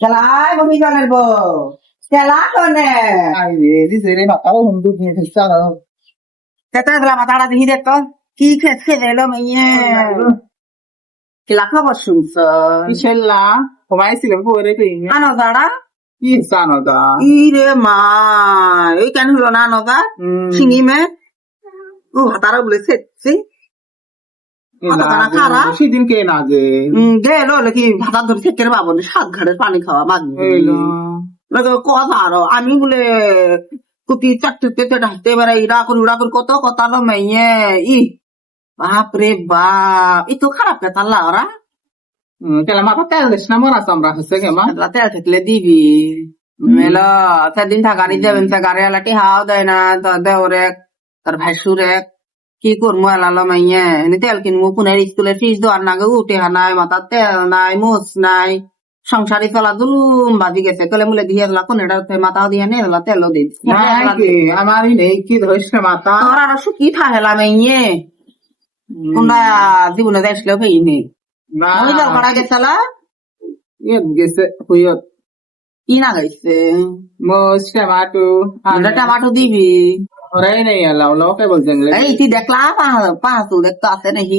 Kelai bumi kaner bo. Kelai kone. Ai রে দিছে রে মাথাও হুন্দু নিয়ে ফেলছে আর Tete la matara di detto. Ki khese lo menye. Kila khaba shunsa. ইনশাআল্লাহ ঘুমাইছিলাম পরে কইনি Ano dara? কি জানো দা Ire ma. Ei kan hulo na ano da? Singi me. Hatara bule setsi. সেদিন কে না যে গেলো নাকি ভাতা ধরে থেকে পাবো না 7 ঘাটের পানি খাওয়া বাদ কথা আরো আমি বলে কুটি চারটে ঢাকতে বেড়াই ইরা করে কত কথা লো মেয়ে ই বাপরে বাপ ই তো খারাপ কথা ওরা কেলা মাথা তেল দিস না মরা চামড়া হচ্ছে কেমন রাতে থাকলে দিবি মেলা সেদিন থাকারি যাবেন সে গাড়ি আলাটি হাওয়া দেয় না দেওরে তার ভাইসুরে কি করবো এলালো মাইয়ে এনে তেল কিনবো পুনের স্কুলের ফিস দেওয়ার নাগে উঠে নাই মাথার তেল নাই মোচ নাই সংসারে চলা দুলুম বাজি গেছে কলে মুলে দিয়ে এলা কোন এটা মাথাও দিয়ে নে এলা তেলও দিচ্ছি আমারই নেই কি ধরিস না মাথা তোর আরো সুখী থাকলা মাইয়ে কোনটা জীবনে যাইছিল পেইনি ওই জল করা গেছালা ইয়ত গেছে হুইয়ত কি না গাইছে মোস টমাটো টমাটো দিবি ওরাই নেই এলাও লোকে বলছেন এই তুই দেখলা পাহাড় দেখতে আছে নাকি